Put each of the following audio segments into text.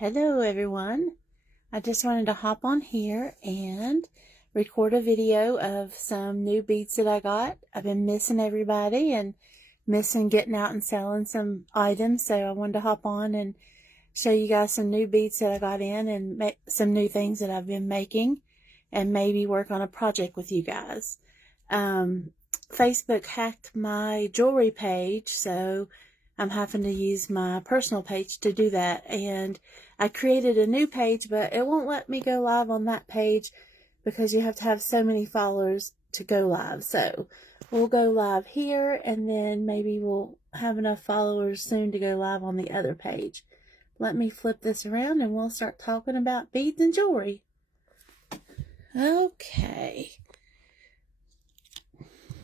Hello everyone. I just wanted to hop on here and record a video of some new beads that I got. I've been missing everybody and missing getting out and selling some items, so I wanted to hop on and show you guys some new beads that I got in and make some new things that I've been making and maybe work on a project with you guys. Facebook hacked my jewelry page, so I'm having to use my personal page to do that, and I created a new page, but it won't let me go live on that page because you have to have so many followers to go live. So we'll go live here, and then maybe we'll have enough followers soon to go live on the other page. Let me flip this around and we'll start talking about beads and jewelry. Okay.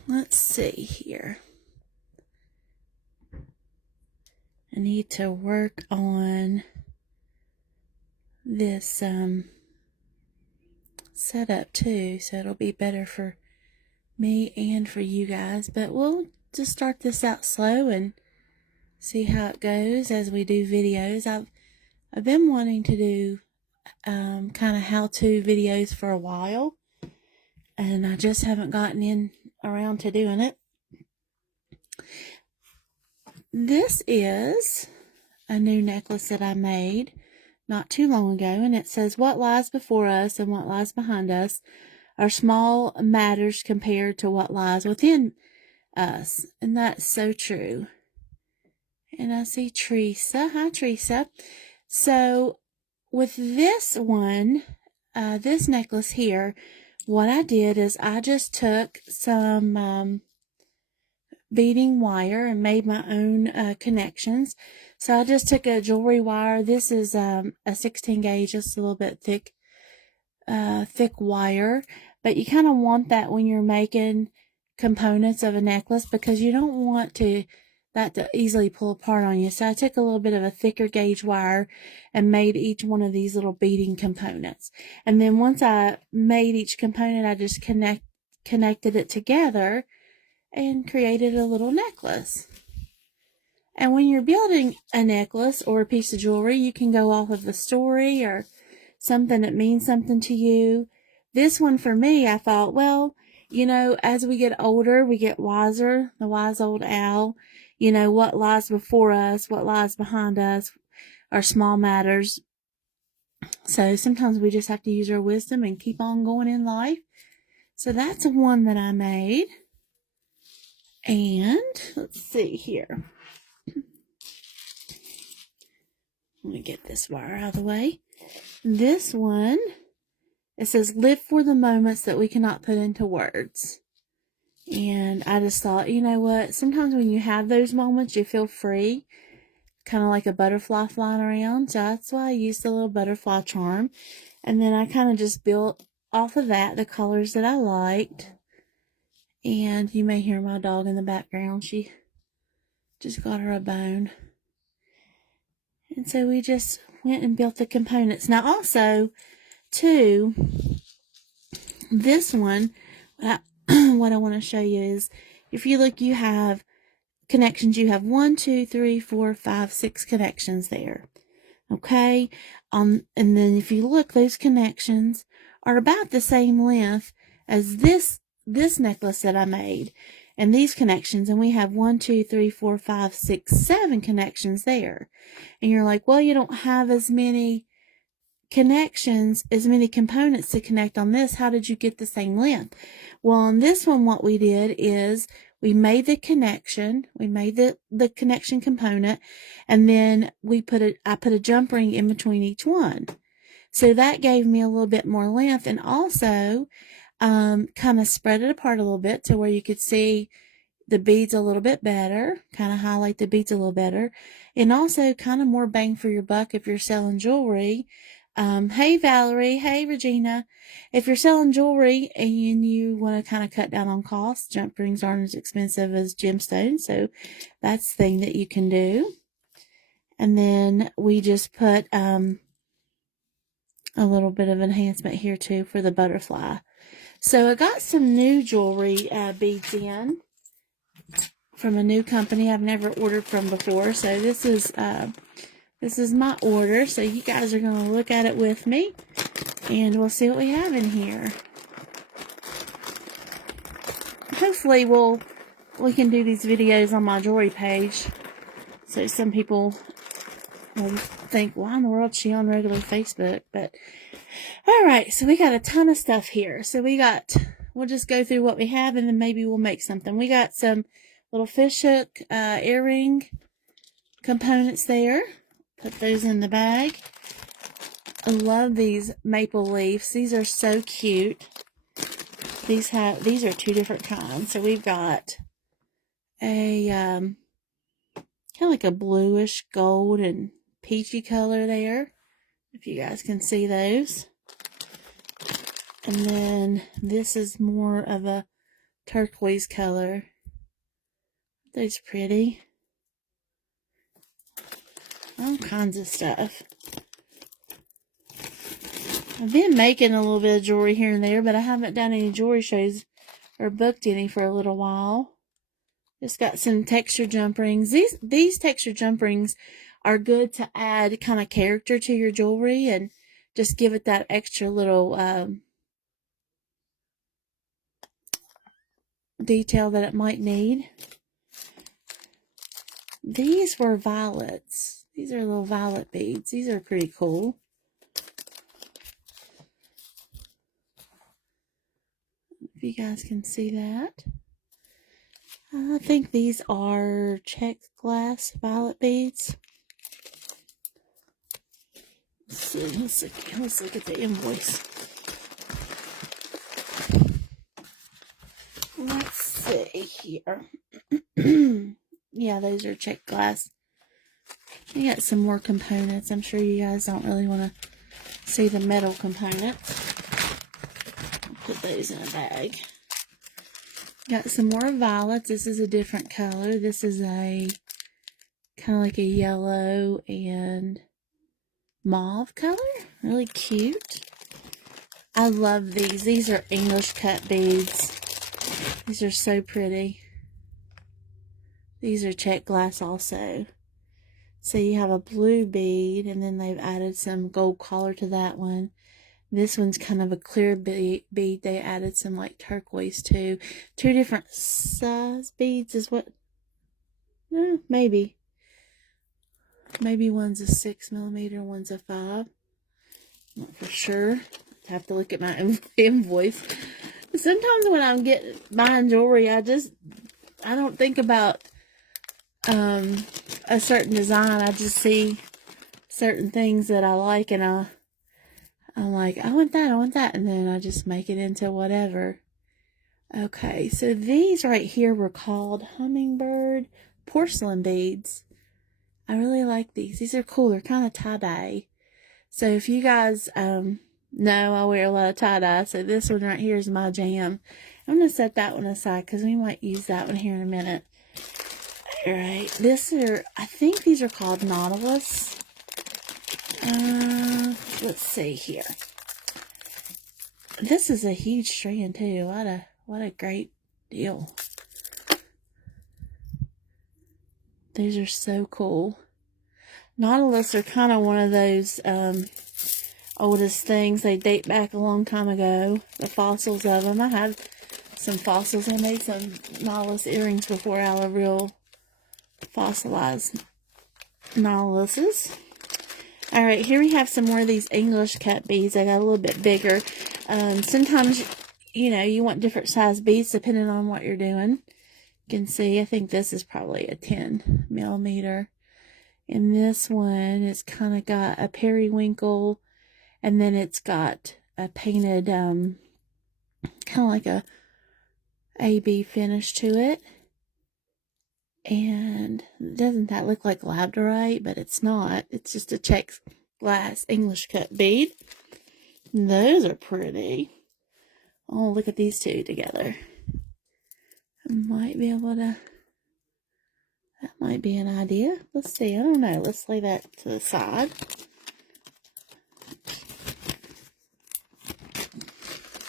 Let's see here. I need to work on this setup too, so it'll be better for me and for you guys. But we'll just start this out slow and see how it goes as we do videos. I've been wanting to do kind of how-to videos for a while, and I just haven't gotten around to doing it. This is a new necklace that I made not too long ago, and it says, "What lies before us and what lies behind us are small matters compared to what lies within us." And that's so true. And I see Teresa. Hi, Teresa. So with this one, this necklace here, what I did is I just took some beading wire and made my own connections. So I just took a jewelry wire. This is a 16 gauge, just a little bit thick wire, but you kind of want that when you're making components of a necklace because you don't want that to easily pull apart on you. So I took a little bit of a thicker gauge wire and made each one of these little beading components. And then once I made each component, I just connected it together and created a little necklace. And when you're building a necklace or a piece of jewelry, you can go off of the story or something that means something to you. This one for me, I thought, well, you know, as we get older, we get wiser, the wise old owl. You know, what lies before us, what lies behind us are small matters. So sometimes we just have to use our wisdom and keep on going in life. So that's one that I made. And let's see here. Let me get this wire out of the way. This one, it says, "Live for the moments that we cannot put into words." And I just thought, you know what? Sometimes when you have those moments, you feel free, kind of like a butterfly flying around. So that's why I used the little butterfly charm. And then I kind of just built off of that the colors that I liked. And you may hear my dog in the background. She just got her a bone. And so we just went and built the components. Now also, too, this one, what I want to show you is, if you look, you have connections. You have 1, 2, 3, 4, 5, 6 connections there. Okay? And then if you look, those connections are about the same length as this necklace that I made. And these connections, and we have 1, 2, 3, 4, 5, 6, 7 connections there. And you're like, well, you don't have as many connections, as many components to connect on this. How did you get the same length? Well, on this one, what we did is we made the connection, we made the connection component, and then I put a jump ring in between each one. So that gave me a little bit more length, and also kind of spread it apart a little bit to where you could see the beads a little bit better, kind of highlight the beads a little better, and also kind of more bang for your buck if you're selling jewelry. Hey Valerie, hey Regina. If you're selling jewelry and you want to kind of cut down on costs, jump rings aren't as expensive as gemstones, so that's the thing that you can do. And then we just put a little bit of enhancement here too for the butterfly. So I got some new jewelry beads in from a new company I've never ordered from before. So this This is my order, so you guys are going to look at it with me, and we'll see what we have in here. Hopefully we can do these videos on my jewelry page, so some people will think, why in the world is she on regular Facebook? But alright, so we got a ton of stuff here. So we'll just go through what we have, and then maybe we'll make something. We got some little fishhook earring components there. Put those in the bag. I love these maple leaves. These are so cute. These are two different kinds. So we've got a kind of like a bluish gold and peachy color there, if you guys can see those. And then this is more of a turquoise color. Those pretty. All kinds of stuff. I've been making a little bit of jewelry here and there, but I haven't done any jewelry shows or booked any for a little while. Just got some texture jump rings. These texture jump rings are good to add kind of character to your jewelry and just give it that extra little detail that it might need. These were violets. These are little violet beads. These are pretty cool. If you guys can see that. I think these are checked glass violet beads. Let's see. Let's look at the invoice. Let's see here. Yeah, those are checked glass. We got some more components. I'm sure you guys don't really want to see the metal components. I'll put those in a bag. Got some more violets. This is a different color. This is a kind of like a yellow and mauve color. Really cute. I love these. These are English cut beads. These are so pretty. These are checked glass also. So you have a blue bead, and then they've added some gold color to that one. This one's kind of a clear bead. They added some like turquoise too. Two different size beads is what? Maybe. Maybe one's a 6mm, one's a 5. Not for sure. I have to look at my invoice. Sometimes when I'm buying jewelry, I don't think about a certain design. I just see certain things that I like, and I'm like, I want that, and then I just make it into whatever. Okay, so these right here were called hummingbird porcelain beads. I really like these. These are cool. They're kind of tie-dye. So if you guys know, I wear a lot of tie-dye, so this one right here is my jam. I'm going to set that one aside because we might use that one here in a minute. Alright, I think these are called Nautilus. Let's see here. This is a huge strand too. What a great deal. These are so cool. Nautilus are kind of one of those oldest things. They date back a long time ago. The fossils of them. I had some fossils. I made some Nautilus earrings before out of real fossilized Nautiluses. Alright, here we have some more of these English cut beads. They got a little bit bigger. Sometimes, you want different size beads depending on what you're doing. You can see, I think this is probably a 10mm. And this one is kind of got a periwinkle, and then it's got a painted, kind of like a AB finish to it. And doesn't that look like labradorite? But it's not. It's just a checked glass English cut bead. And those are pretty. Oh, look at these two together. I might be able to... That might be an idea. Let's see. I don't know. Let's lay that to the side.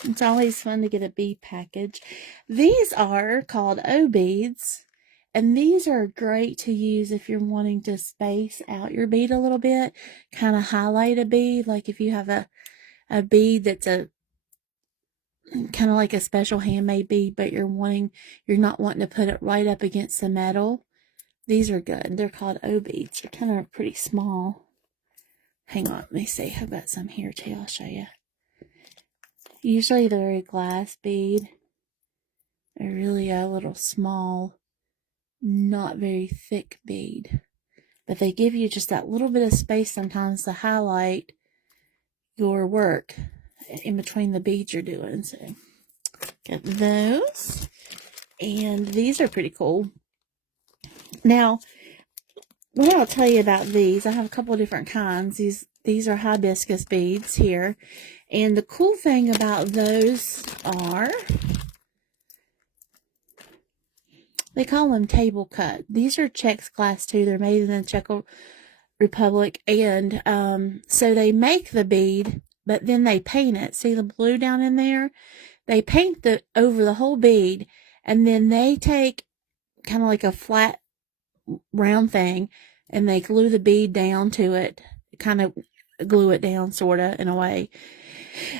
It's always fun to get a bead package. These are called O beads. And these are great to use if you're wanting to space out your bead a little bit, kind of highlight a bead. Like if you have a bead that's a kind of like a special handmade bead, but you're not wanting to put it right up against the metal. These are good. They're called O beads. They're kind of pretty small. Hang on, let me see. I've got some here too. I'll show you. Usually they're a glass bead. They're really a little small, not very thick bead. But they give you just that little bit of space sometimes to highlight your work in between the beads you're doing. So, got those. And these are pretty cool. Now, what I'll tell you about these, I have a couple of different kinds. These are hibiscus beads here. And the cool thing about those are, they call them table cut. These are Czech glass too. They're made in the Czech Republic. And so they make the bead, but then they paint it. See the blue down in there? They paint over the whole bead, and then they take kind of like a flat round thing, and they glue the bead down to it, kind of glue it down sort of in a way.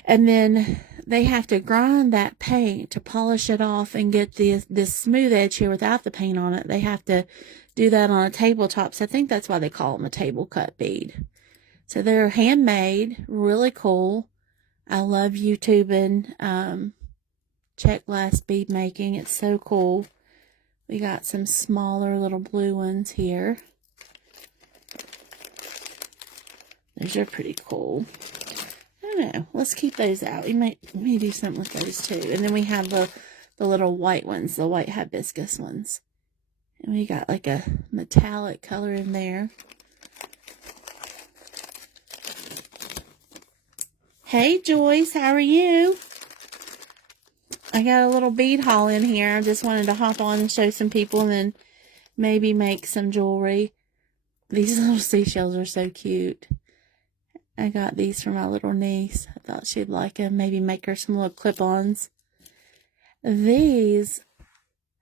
And then they have to grind that paint to polish it off and get this smooth edge here without the paint on it. They have to do that on a tabletop. So I think that's why they call them a table cut bead. So they're handmade, really cool. I love YouTubing Czech glass bead making. It's so cool. We got some smaller little blue ones here. Those are pretty cool. I don't know. Let's keep those out. We may do something with those too. And then we have the little white ones, the white hibiscus ones. And we got like a metallic color in there. Hey Joyce, how are you? I got a little bead haul in here. I just wanted to hop on and show some people and then maybe make some jewelry. These little seashells are so cute. I got these for my little niece. I thought she'd like them. Maybe make her some little clip-ons. These,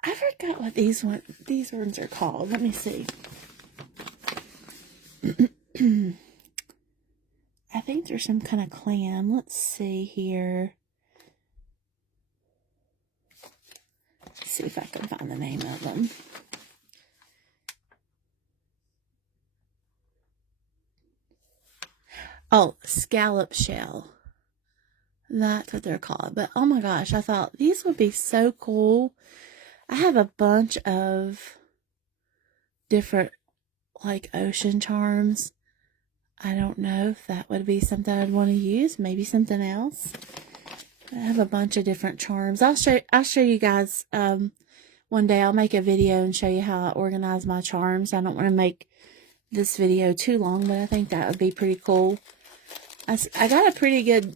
I forgot what these ones are called. Let me see. I think they're some kind of clam. Let's see here. Let's see if I can find the name of them. Oh, scallop shell. That's what they're called. But oh my gosh, I thought these would be so cool. I have a bunch of different like ocean charms. I don't know if that would be something I'd want to use. Maybe something else. I have a bunch of different charms. I'll show you guys one day. I'll make a video and show you how I organize my charms. I don't want to make this video too long, but I think that would be pretty cool. I got a pretty good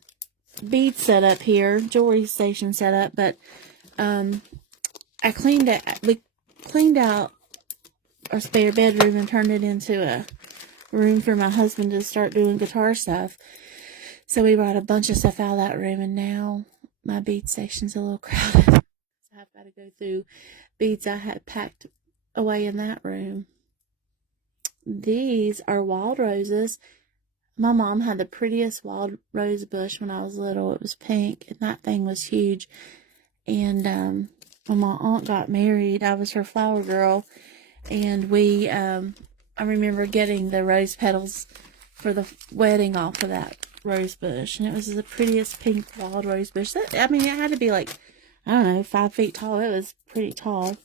bead setup here, jewelry station setup, but I cleaned it. We cleaned out our spare bedroom and turned it into a room for my husband to start doing guitar stuff. So we brought a bunch of stuff out of that room, and now my bead station's a little crowded. So I've got to go through beads I had packed away in that room. These are wild roses. My mom had the prettiest wild rose bush when I was little. It was pink, and that thing was huge. And when my aunt got married, I was her flower girl, and I remember getting the rose petals for the wedding off of that rose bush, and it was the prettiest pink wild rose bush. It had to be like, I don't know, 5 feet tall. It was pretty tall.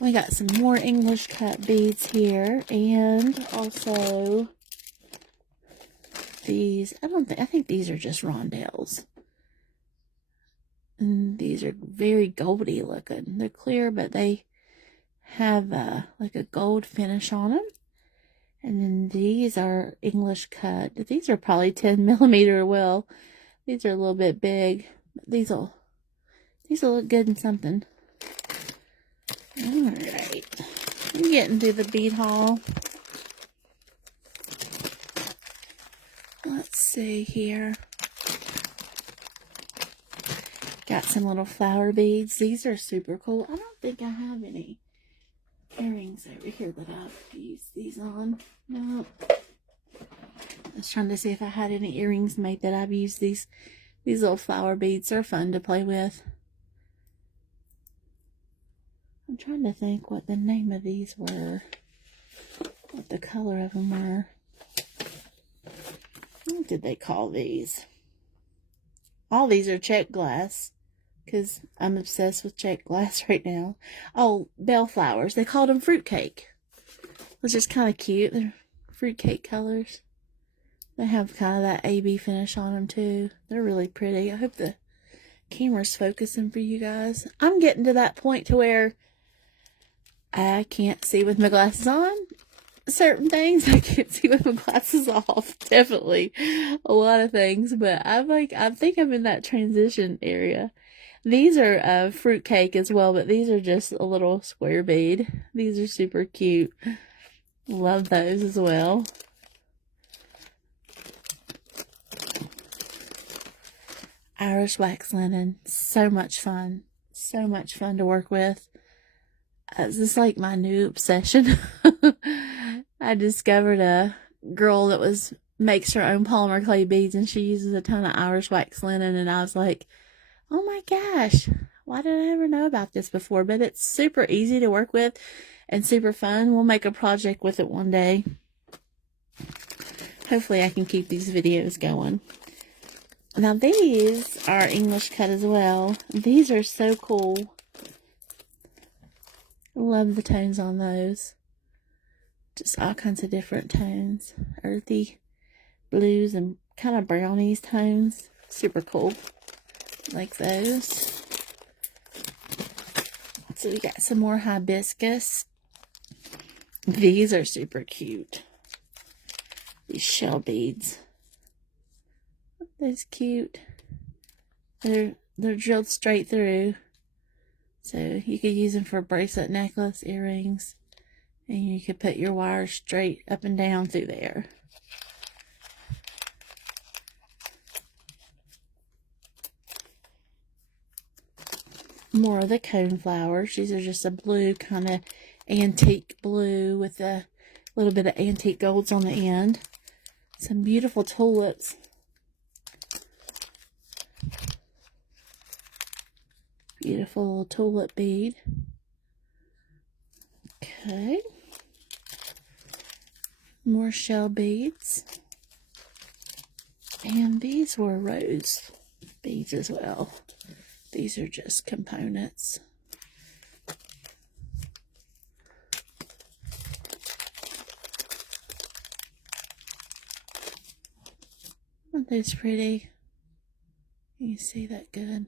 We got some more English cut beads here, and also these. I think these are just rondelles. And these are very goldy looking. They're clear, but they have like a gold finish on them. And then these are English cut. These are probably 10 millimeter. Well, these are a little bit big. But these will look good in something. Alright. I'm getting through the bead haul. Let's see here. Got some little flower beads. These are super cool. I don't think I have any. over here that I've used these on. No. I was trying to see if I had any earrings made that I've used these. These little flower beads are fun to play with. I'm trying to think what the name of these were. What the color of them were. What did they call these? All these are check glass. Because I'm obsessed with check glass right now. Oh, bellflowers. They called them fruitcake. Which is kind of cute. They're fruitcake colors. They have kind of that AB finish on them too. They're really pretty. I hope the camera's focusing for you guys. I'm getting to that point to where I can't see with my glasses on. Certain things I can't see with my glasses off. Definitely a lot of things. But I think I'm in that transition area. These are fruitcake as well, but these are just a little square bead. These are super cute. Love those as well. Irish wax linen. So much fun. So much fun to work with. This is like my new obsession. I discovered a girl that makes her own polymer clay beads, and she uses a ton of Irish wax linen, and I was like, oh my gosh, why did I ever know about this before? But it's super easy to work with and super fun. We'll make a project with it one day. Hopefully I can keep these videos going. Now these are English cut as well. These are so cool. Love the tones on those. Just all kinds of different tones. Earthy blues and kind of brownies tones. Super cool. Like those. So we got some more hibiscus. These are super cute. These shell beads. That's cute. They're drilled straight through. So you could use them for bracelet, necklace, earrings. And you could put your wire straight up and down through there. More of the cone flowers. These are just a blue, kind of antique blue with a little bit of antique golds on the end. Some beautiful tulips. Beautiful little tulip bead. Okay. More shell beads. And these were rose beads as well. These are just components. Aren't those pretty? Can you see that good?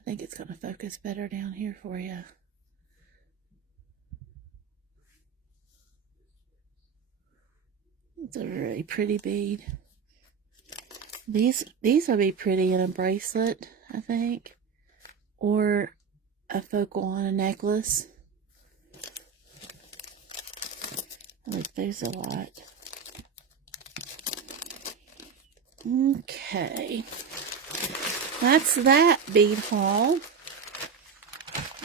I think it's going to focus better down here for you. It's a really pretty bead. These would be pretty in a bracelet, I think, or a focal on a necklace. I like those a lot. Okay, that's that bead haul.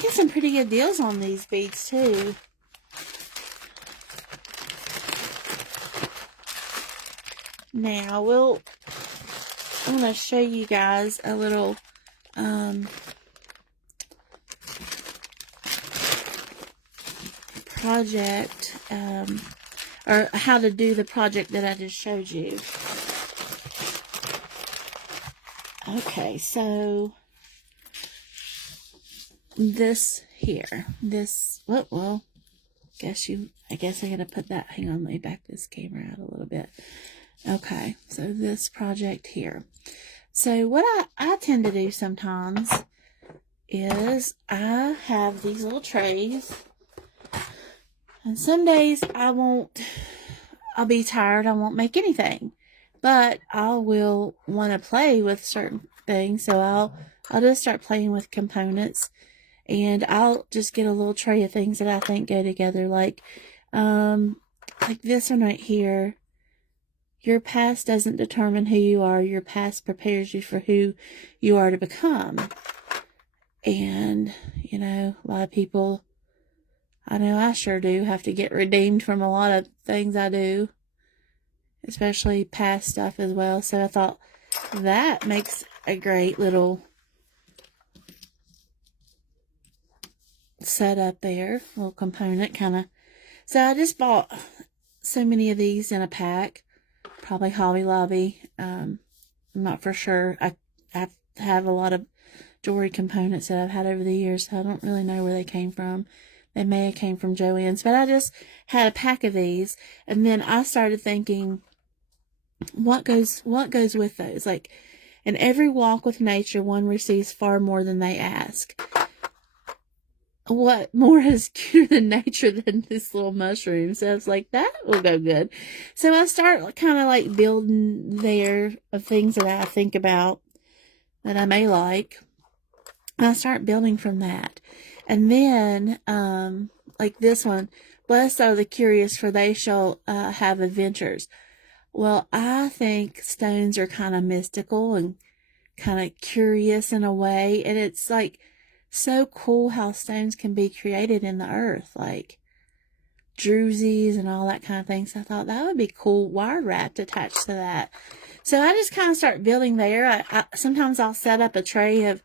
Get some pretty good deals on these beads too. Now I'm going to show you guys a little project, or how to do the project that I just showed you. Okay, so this here, well, I guess I gotta put that, hang on, let me back this camera out a little bit. Okay, so this project here. So what I tend to do sometimes is I have these little trays, and some days I'll be tired, I won't make anything, but I will want to play with certain things, so I'll just start playing with components, and I'll just get a little tray of things that I think go together, like this one right here. Your past doesn't determine who you are. Your past prepares you for who you are to become. And, you know, a lot of people I know I sure do have to get redeemed from a lot of things I do, especially past stuff as well. So I thought that makes a great little setup there, little component kind of. So I just bought so many of these in a pack, probably Hobby Lobby. I'm not for sure. I have a lot of jewelry components that I've had over the years, so I don't really know where they came from. They may have came from Joann's, but I just had a pack of these, and then I started thinking, what goes with those? Like, in every walk with nature, one receives far more than they ask. What more is cuter than nature than this little mushroom? So I was like, that will go good. So I start kind of like building there of things that I think about that I may like. And I start building from that. And then, like this one, blessed are the curious, for they shall have adventures. Well, I think stones are kind of mystical and kind of curious in a way. And it's like so cool how stones can be created in the earth, like drusies and all that kind of thing. So I thought that would be cool wire wrapped attached to that. So I just kind of start building there. Sometimes I'll set up a tray of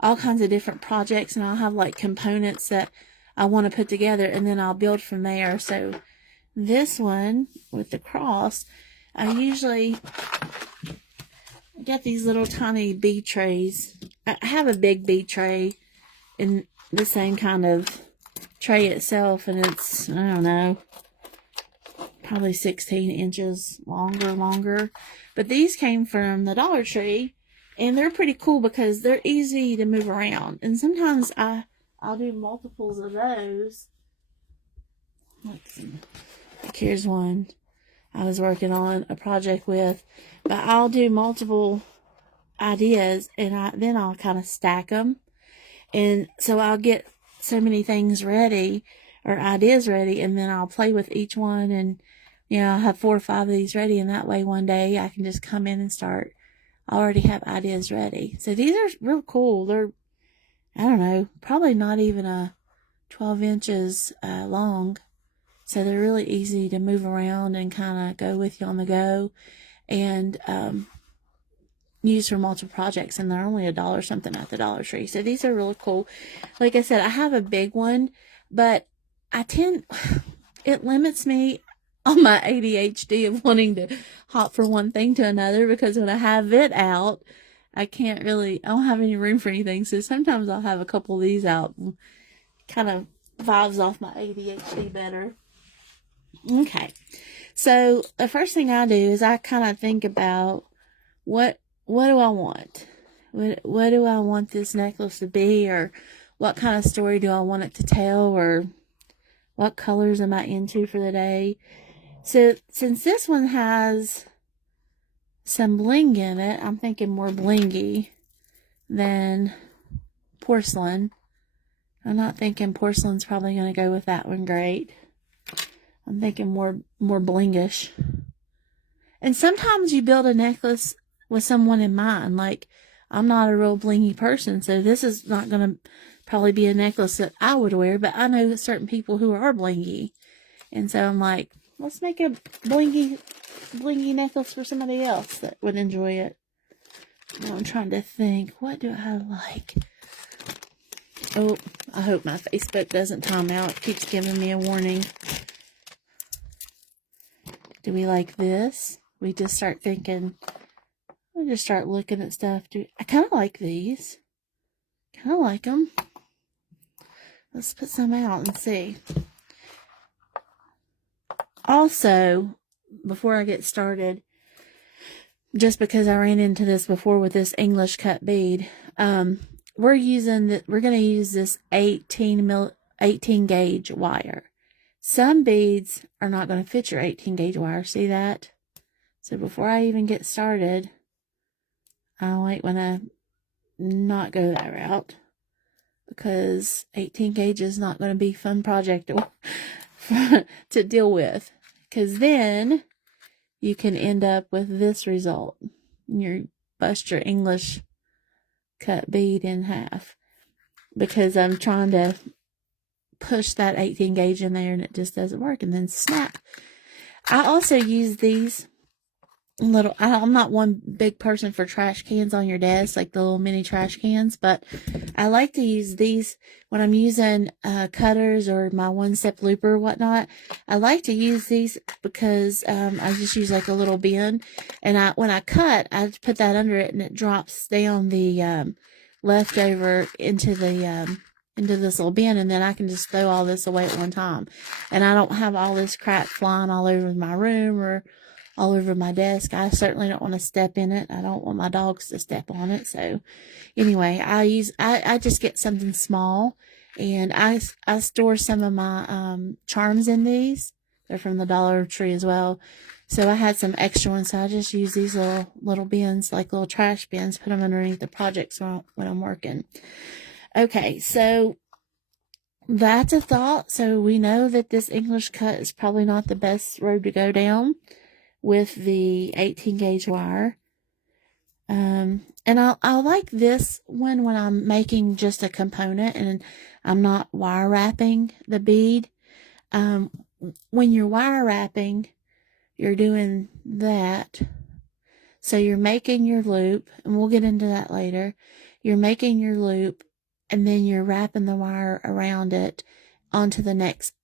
all kinds of different projects, and I'll have like components that I want to put together, and then I'll build from there. So this one with the cross, I usually get these little tiny bead trays. I have a big bead tray in the same kind of tray itself, and it's, I don't know, probably 16 inches longer. But these came from the Dollar Tree, and they're pretty cool because they're easy to move around. And sometimes I'll do multiples of those. Let's see. Like here's one I was working on a project with, but I'll do multiple ideas, and then I'll kind of stack them. And so I'll get so many things ready, or ideas ready, and then I'll play with each one, and I'll have 4 or 5 of these ready, and that way one day I can just come in and start. I already have ideas ready. So these are real cool. They're, I don't know, probably not even a 12 inches long. So they're really easy to move around and kind of go with you on the go, and use for multiple projects. And they're only $1 something at the Dollar Tree. So these are really cool. Like I said, I have a big one, but it limits me on my ADHD of wanting to hop from one thing to another, because when I have it out, I don't have any room for anything. So sometimes I'll have a couple of these out, and kind of vibes off my ADHD better. Okay. So the first thing I do is I kind of think about what do I want? What do I want this necklace to be, or what kind of story do I want it to tell, or what colors am I into for the day? So since this one has some bling in it, I'm thinking more blingy than porcelain. I'm not thinking porcelain's probably going to go with that one great. I'm thinking more blingish. And sometimes you build a necklace with someone in mind. Like, I'm not a real blingy person, so this is not going to probably be a necklace that I would wear, but I know certain people who are blingy. And so I'm like, let's make a blingy necklace for somebody else that would enjoy it. Now I'm trying to think, what do I like? Oh, I hope my Facebook doesn't time out. It keeps giving me a warning. Do we like this? We just start thinking, we just start looking at stuff. I kind of like these. Kind of like them. Let's put some out and see. Also, before I get started, just because I ran into this before with this English cut bead, we're going to use this 18 gauge wire. Some beads are not going to fit your 18 gauge wire. See that? So before I even get started, I might want to not go that route, because 18 gauge is not going to be a fun project to deal with, because then you can end up with this result. You bust your English cut bead in half, because I'm trying to push that 18 gauge in there and it just doesn't work, and then snap. I also use these little, I'm not one big person for trash cans on your desk, like the little mini trash cans, but I like to use these when I'm using cutters or my one-step looper or whatnot. I like to use these because I just use like a little bin, and when I cut, I put that under it and it drops down the leftover into this little bin, and then I can just throw all this away at one time, and I don't have all this crap flying all over my room or all over my desk. I certainly don't want to step in it. I don't want my dogs to step on it. So anyway, I just get something small, and I store some of my charms in these. They're from the Dollar Tree as well. So I had some extra ones, so I just use these little bins, like little trash bins, put them underneath the projects when I'm working. Okay, so that's a thought. So we know that this English cut is probably not the best road to go down with the 18 gauge wire. And I like this one when I'm making just a component and I'm not wire wrapping the bead. When you're wire wrapping, you're doing that. So you're making your loop, and we'll get into that later. You're making your loop, and then you're wrapping the wire around it onto the next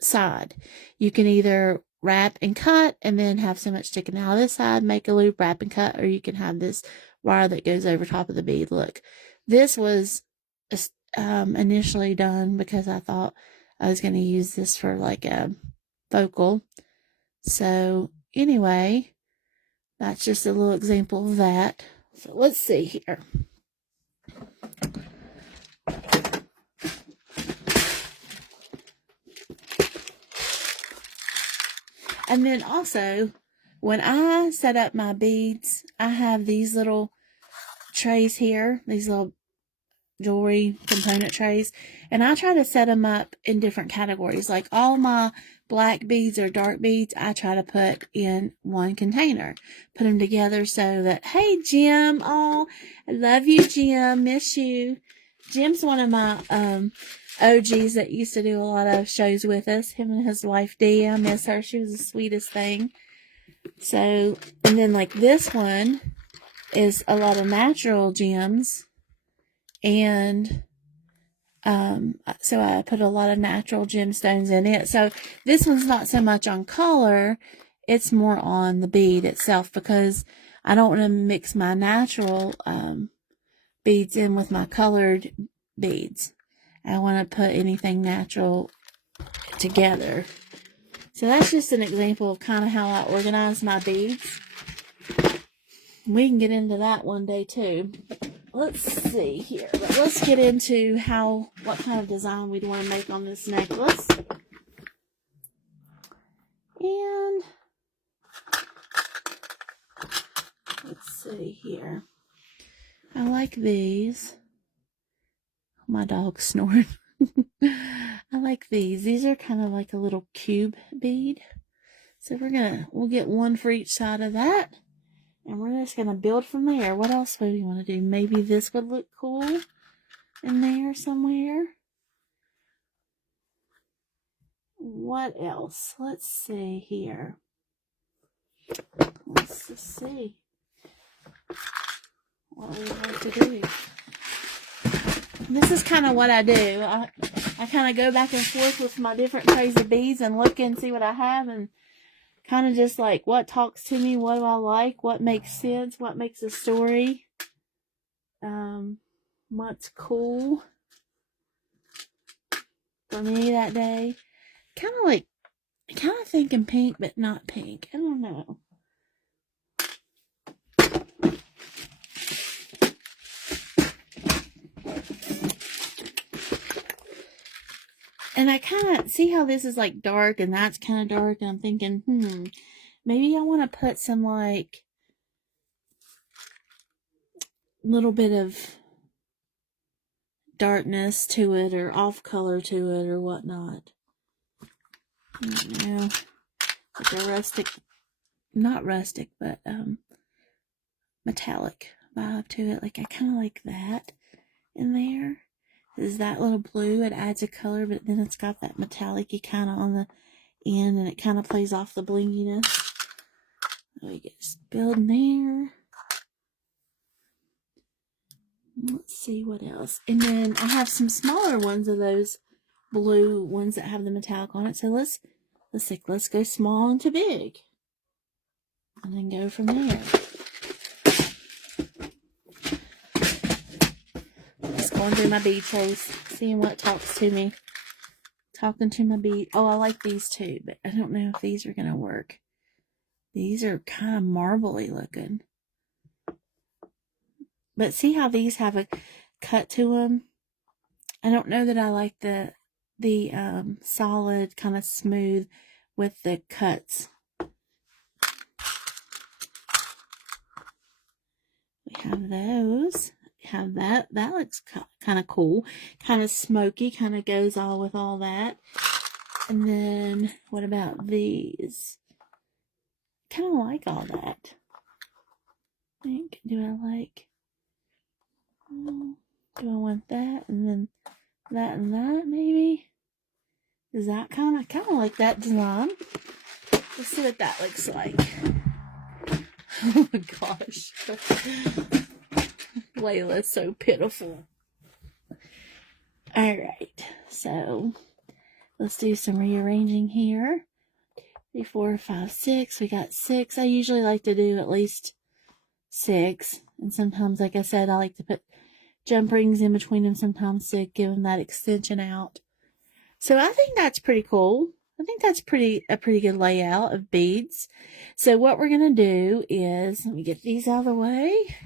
side. You can either wrap and cut and then have so much sticking out of this side, make a loop, wrap and cut, or you can have this wire that goes over top of the bead. Look, this was initially done because I thought I was going to use this for like a focal. So anyway, that's just a little example of that. So let's see here. And then also, when I set up my beads, I have these little trays here, these little jewelry component trays, and I try to set them up in different categories. Like all my black beads or dark beads, I try to put in one container, put them together so that, hey Jim, oh, I love you Jim, miss you. Jim's one of my OGs that used to do a lot of shows with us, him and his wife Dee. I miss her, she was the sweetest thing. So, and then like this one is a lot of natural gems, and so I put a lot of natural gemstones in it. So this one's not so much on color, it's more on the bead itself, because I don't want to mix my natural beads in with my colored beads. I want to put anything natural together. So that's just an example of kind of how I organize my beads. We can get into that one day too. Let's see here. But let's get into what kind of design we'd want to make on this necklace. And let's see here. I like these. My dog's snoring. I like these. These are kind of like a little cube bead. So we'll get one for each side of that. And we're just going to build from there. What else would we want to do? Maybe this would look cool in there somewhere. What else? Let's see here. Let's just see what we like to do. This is kind of what I do. I kind of go back and forth with my different trays of beads and look and see what I have, and kind of just like what talks to me, what do I like, what makes sense, what makes a story, what's cool for me that day. Kind of thinking pink, but not pink. I don't know. And I kind of see how this is like dark and that's kind of dark, and I'm thinking, maybe I want to put some like little bit of darkness to it, or off color to it, or whatnot. You know, like a rustic, not rustic, but metallic vibe to it. Like I kind of like that in there. is that little blue. It adds a color, but then it's got that metallic-y kind of on the end, and it kind of plays off the blinginess. We get spilled in there. Let's see what else. And then I have some smaller ones of those blue ones that have the metallic on it. So let's go small into big, and then go from there. Just going through my bead trays, seeing what talks to me. Talking to my bead. Oh, I like these too, but I don't know if these are gonna work. These are kind of marbly looking. But see how these have a cut to them? I don't know that I like the solid, kind of smooth with the cuts. We have those. We have that. That looks kind of cool. Kind of smoky. Kind of goes all with all that. And then, what about these? Kind of like all that. I think, do I like... do I want that? And then that and that, maybe? Is that kind of like that design? Let's see what that looks like. Oh my gosh. Layla's so pitiful. Alright, so let's do some rearranging here. 3, 4, 5, 6. We got 6. I usually like to do at least 6. And sometimes, like I said, I like to put jump rings in between them, sometimes 6, give them that extension out. So I think that's pretty cool. I think that's a pretty good layout of beads. So what we're going to do is, let me get these out of the way.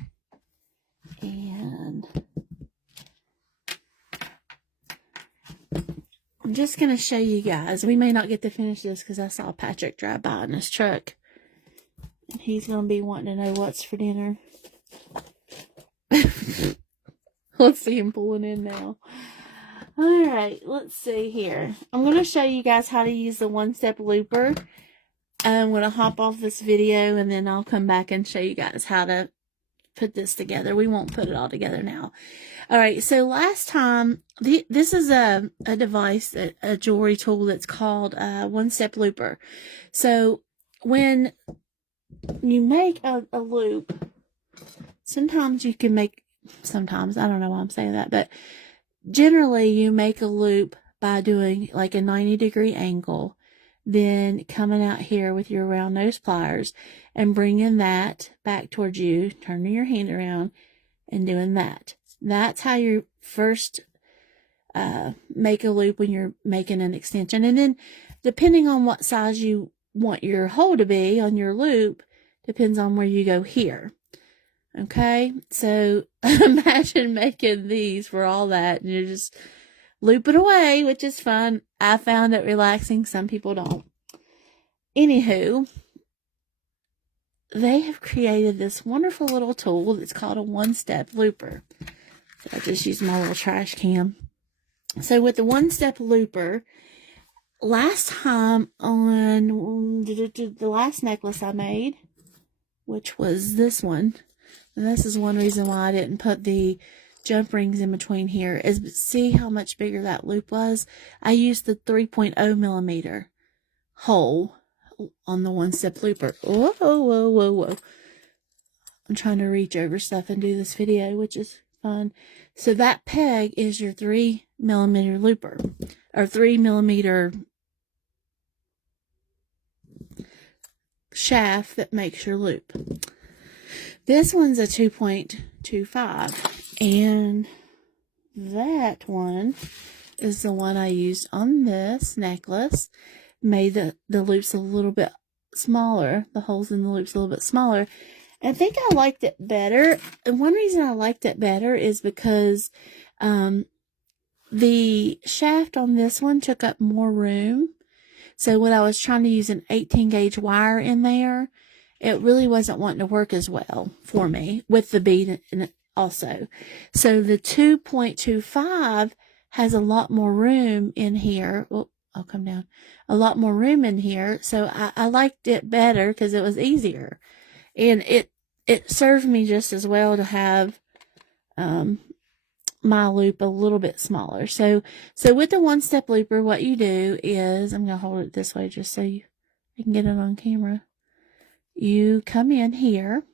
And I'm just going to show you guys. We may not get to finish this because I saw Patrick drive by in his truck. And he's going to be wanting to know what's for dinner. Let's see him pulling in now. Alright, let's see here. I'm going to show you guys how to use the one-step looper. I'm going to hop off this video and then I'll come back and show you guys how to put this together. We won't put it all together now. Alright, so last time, this is a device, a jewelry tool that's called one-step looper. So when you make a loop, sometimes you can make, sometimes, I don't know why I'm saying that, but generally you make a loop by doing like a 90-degree angle, then coming out here with your round nose pliers and bringing that back towards you, turning your hand around and doing that. That's how you first make a loop when you're making an extension. And then depending on what size you want your hole to be on your loop, depends on where you go here. Okay, so imagine making these for all that, and you're just looping away, which is fun. I found it relaxing. Some people don't. Anywho, they have created this wonderful little tool that's called a one-step looper. So I just used my little trash can. So with the one-step looper, last time on the last necklace I made, which was this one, and this is one reason why I didn't put the jump rings in between here, is see how much bigger that loop was? I used the 3.0 millimeter hole on the one-step looper. Whoa, whoa, whoa, whoa. I'm trying to reach over stuff and do this video, which is fun. So that peg is your 3 millimeter looper, or 3 millimeter shaft that makes your loop. This one's a 2.25, and that one is the one I used on this necklace. Made the loops a little bit smaller, the holes in the loops a little bit smaller. I think I liked it better. And one reason I liked it better is because the shaft on this one took up more room. So when I was trying to use an 18 gauge wire in there, it really wasn't wanting to work as well for me with the bead in it also. So the 2.25 has a lot more room in here. Oh, I'll come down. A lot more room in here. So I liked it better because it was easier. And it served me just as well to have my loop a little bit smaller. So with the one-step looper, what you do is, I'm going to hold it this way just so you can get it on camera. You come in here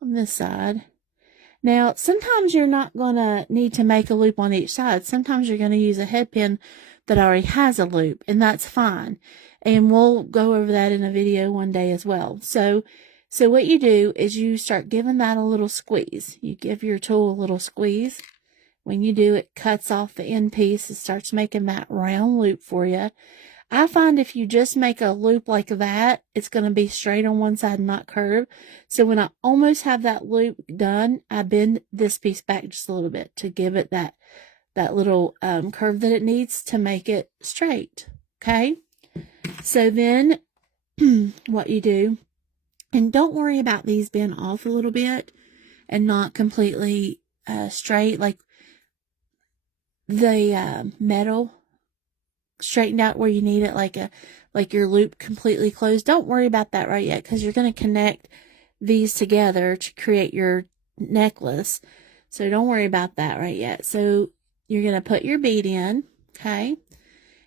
on this side. Now, sometimes you're not going to need to make a loop on each side. Sometimes you're going to use a head pin that already has a loop, and that's fine. And we'll go over that in a video one day as well. So what you do is you start giving that a little squeeze. You give your tool a little squeeze. When you do, it cuts off the end piece. It starts making that round loop for you. I find if you just make a loop like that, it's going to be straight on one side and not curved. So when I almost have that loop done, I bend this piece back just a little bit to give it that little curve that it needs to make it straight. Okay? So then what you do, and don't worry about these being off a little bit and not completely straight, like the metal straightened out where you need it, like your loop completely closed. Don't worry about that right yet, because you're going to connect these together to create your necklace. So don't worry about that right yet. So you're going to put your bead in, okay?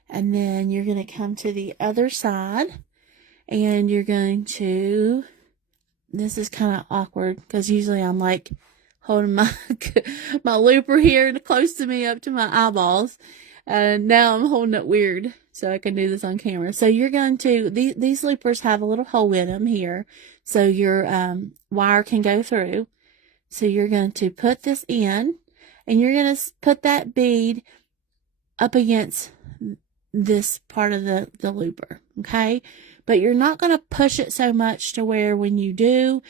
And then you're going to come to the other side, and you're going to, this is kind of awkward because usually I'm like holding my my looper here close to me up to my eyeballs. And now I'm holding it weird so I can do this on camera. So you're going to, these loopers have a little hole in them here so your wire can go through. So you're going to put this in, and you're going to put that bead up against this part of the looper, okay? But you're not going to push it so much to where when you do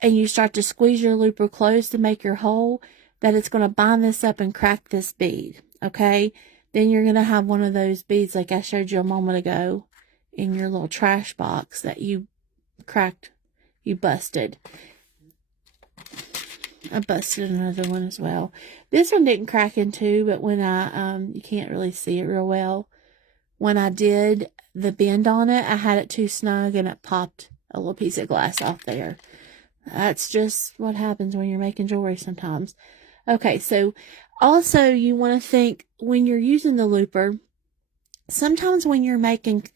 and you start to squeeze your looper close to make your hole, that it's going to bind this up and crack this bead, okay? Then you're going to have one of those beads like I showed you a moment ago in your little trash box that you cracked, you busted. I busted another one as well. This one didn't crack in two, but when I, you can't really see it real well. When I did the bend on it, I had it too snug and it popped a little piece of glass off there. That's just what happens when you're making jewelry sometimes. Okay, so also you want to think when you're using the looper, sometimes when you're making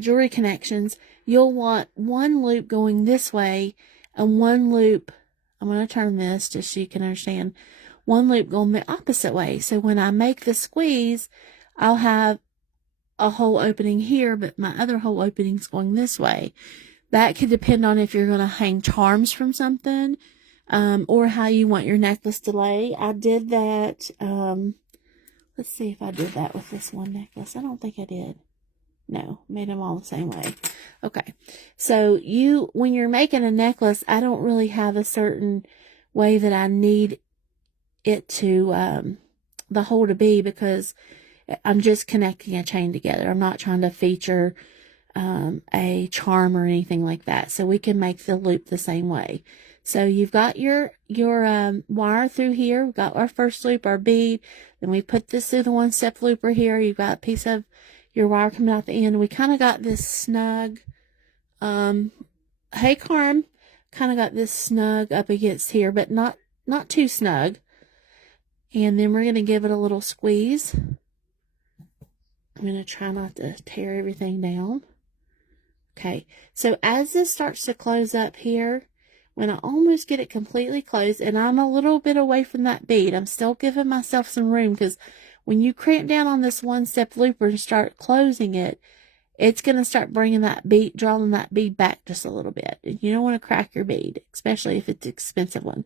jewelry connections, you'll want one loop going this way and one loop, I'm going to turn this just so you can understand, one loop going the opposite way. So when I make the squeeze, I'll have a hole opening here, but my other hole opening is going this way. That could depend on if you're going to hang charms from something, or how you want your necklace to lay. I did that. Let's see if I did that with this one necklace. I don't think I did. No, made them all the same way. Okay. So when you're making a necklace, I don't really have a certain way that I need it to, the hole to be, because I'm just connecting a chain together. I'm not trying to feature a charm or anything like that. So we can make the loop the same way. So you've got your wire through here. We've got our first loop, our bead. Then we put this through the one-step looper here. You've got a piece of your wire coming out the end. We kind of got this snug, hey Carm, kind of got this snug up against here, but not too snug. And then we're going to give it a little squeeze. I'm going to try not to tear everything down. Okay, so as this starts to close up here, when I almost get it completely closed, and I'm a little bit away from that bead, I'm still giving myself some room, because when you cramp down on this one-step looper and start closing it, it's going to start bringing that bead, drawing that bead back just a little bit. And you don't want to crack your bead, especially if it's an expensive one.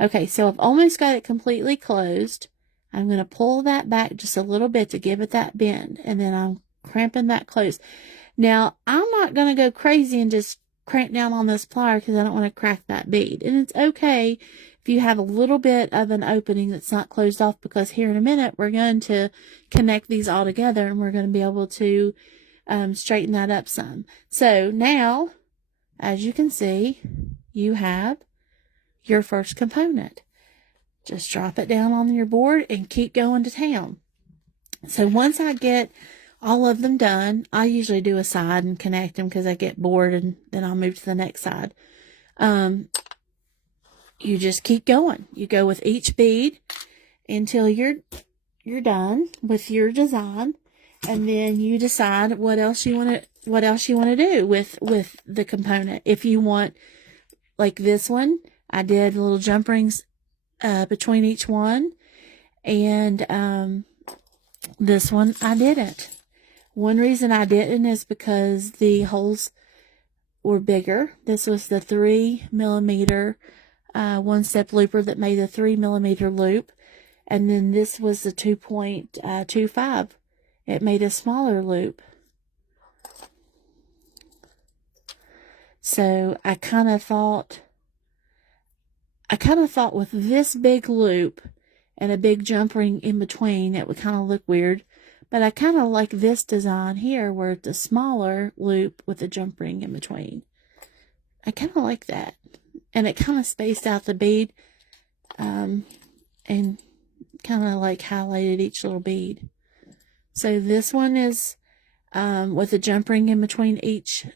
Okay, so I've almost got it completely closed. I'm going to pull that back just a little bit to give it that bend, and then I'm cramping that closed. Now, I'm not going to go crazy and just crank down on this plier because I don't want to crack that bead. And it's okay if you have a little bit of an opening that's not closed off, because here in a minute, we're going to connect these all together and we're going to be able to straighten that up some. So now, as you can see, you have your first component. Just drop it down on your board and keep going to town. So once I get all of them done, I usually do a side and connect them because I get bored, and then I'll move to the next side. You just keep going. You go with each bead, until you're done with your design, and then you decide what else you want to do with the component. If you want, like this one, I did little jump rings between each one, and this one I didn't. One reason I didn't is because the holes were bigger. This was the 3mm one-step looper that made a 3mm loop, and then this was the 2.25. It made a smaller loop. So I kind of thought with this big loop and a big jump ring in between, it would kind of look weird. But I kind of like this design here where it's a smaller loop with a jump ring in between. I kind of like that. And it kind of spaced out the bead and kind of like highlighted each little bead. So this one is with a jump ring in between each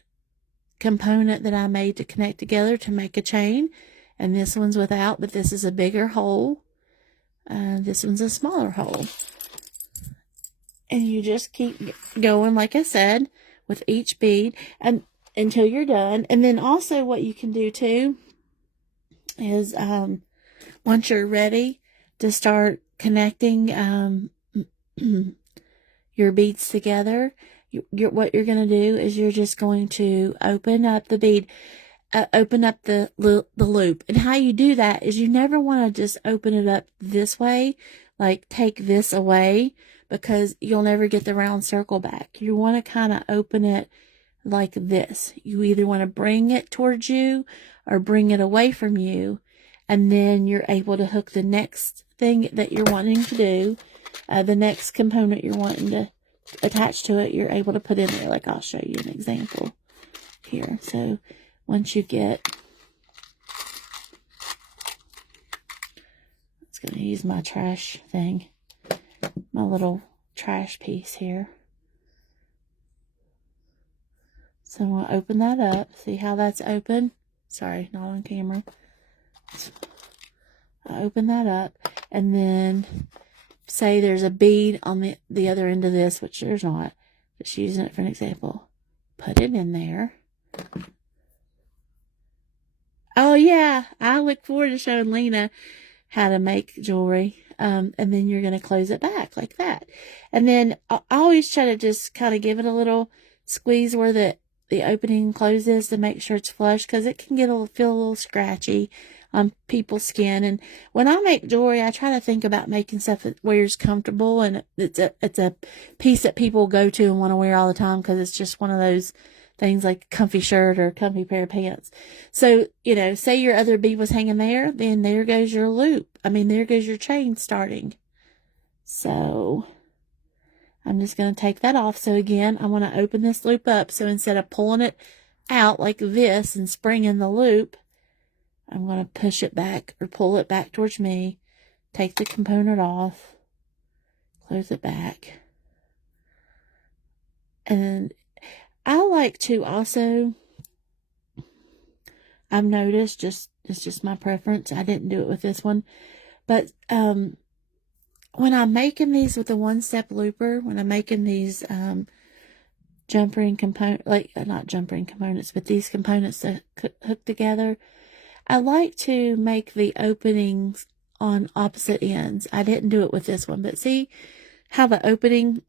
component that I made to connect together to make a chain. And this one's without, but this is a bigger hole. This one's a smaller hole. And you just keep going, like I said, with each bead and until you're done. And then also what you can do too is once you're ready to start connecting your beads together, what you're going to do is you're just going to open up the bead, open up the loop. And how you do that is you never want to just open it up this way, like take this away, because you'll never get the round circle back. You want to kind of open it like this. You either want to bring it towards you or bring it away from you, and then you're able to hook the next thing that you're wanting to do, the next component you're wanting to attach to it, you're able to put in there. Like I'll show you an example here. So once you get, it's going to use my trash thing, my little trash piece here. So I'm going to open that up. See how that's open? Sorry, not on camera. I open that up, and then say there's a bead on the other end of this, which there's not. Just using it for an example. Put it in there. Oh yeah, I look forward to showing Lena how to make jewelry. And then you're going to close it back like that. And then I always try to just kind of give it a little squeeze where the opening closes to make sure it's flush, because it can feel a little scratchy on people's skin. And when I make jewelry, I try to think about making stuff that wears comfortable, and it's a piece that people go to and want to wear all the time, because it's just one of those things like a comfy shirt or a comfy pair of pants. So, say your other bead was hanging there, then there goes your loop. There goes your chain starting. So I'm just going to take that off. So again, I want to open this loop up. So instead of pulling it out like this and springing the loop, I'm going to push it back or pull it back towards me, take the component off, close it back. And I like to also, I've noticed, it's just my preference. I didn't do it with this one, but when I'm making these with the one-step looper, when I'm making these jump ring component, not jump ring components, but these components that hook together, I like to make the openings on opposite ends. I didn't do it with this one, but see how the opening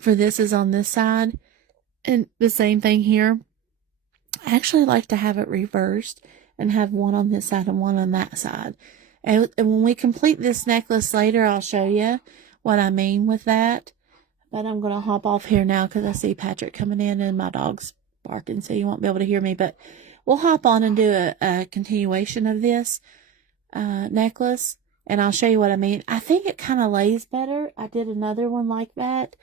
for this is on this side, and the same thing here. I actually like to have it reversed and have one on this side and one on that side. And when we complete this necklace later, I'll show you what I mean with that. But I'm going to hop off here now because I see Patrick coming in and my dog's barking, so you won't be able to hear me. But we'll hop on and do a continuation of this necklace, and I'll show you what I mean. I think it kind of lays better. I did another one like that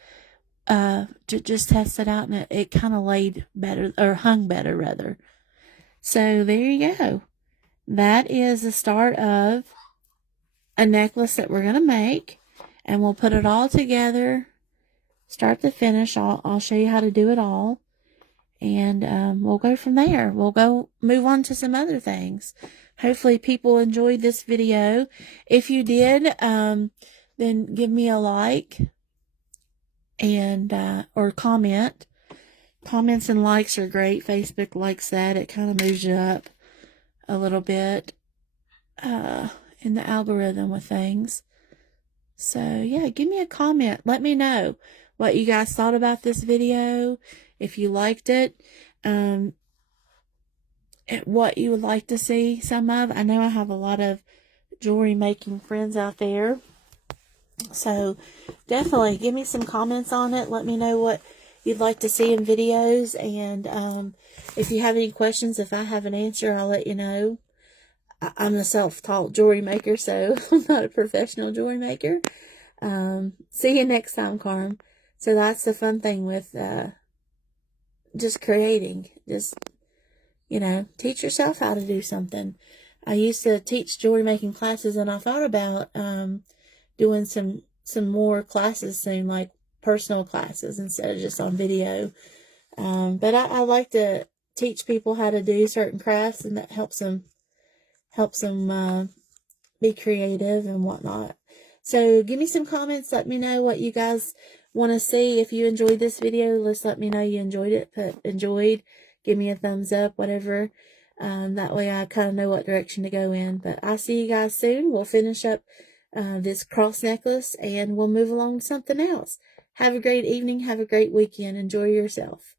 to just test it out, and it kind of laid better, or hung better rather. So there you go. That is the start of a necklace that we're going to make, and we'll put it all together, start to finish. I'll show you how to do it all, and we'll go from there. We'll go move on to some other things. hopefully people enjoyed this video. If you did, then give me a like and or comment. Comments and likes are great. Facebook likes that. It kind of moves you up a little bit in the algorithm with things. So yeah, give me a comment. Let me know what you guys thought about this video. If you liked it, what you would like to see some of. I know I have a lot of jewelry making friends out there. So definitely give me some comments on it. Let me know what you'd like to see in videos. And if you have any questions, if I have an answer, I'll let you know. I'm a self-taught jewelry maker, so I'm not a professional jewelry maker. See you next time, Carm. So that's the fun thing with just creating. Just, teach yourself how to do something. I used to teach jewelry making classes, and I thought about doing some more classes soon, like personal classes instead of just on video. But I like to teach people how to do certain crafts, and that helps them be creative and whatnot. So give me some comments. Let me know what you guys want to see. If you enjoyed this video, just let me know you enjoyed it. Put enjoyed. Give me a thumbs up, whatever. That way I kind of know what direction to go in. But I'll see you guys soon. We'll finish up this cross necklace and we'll move along to something else. Have a great evening. Have a great weekend. Enjoy yourself.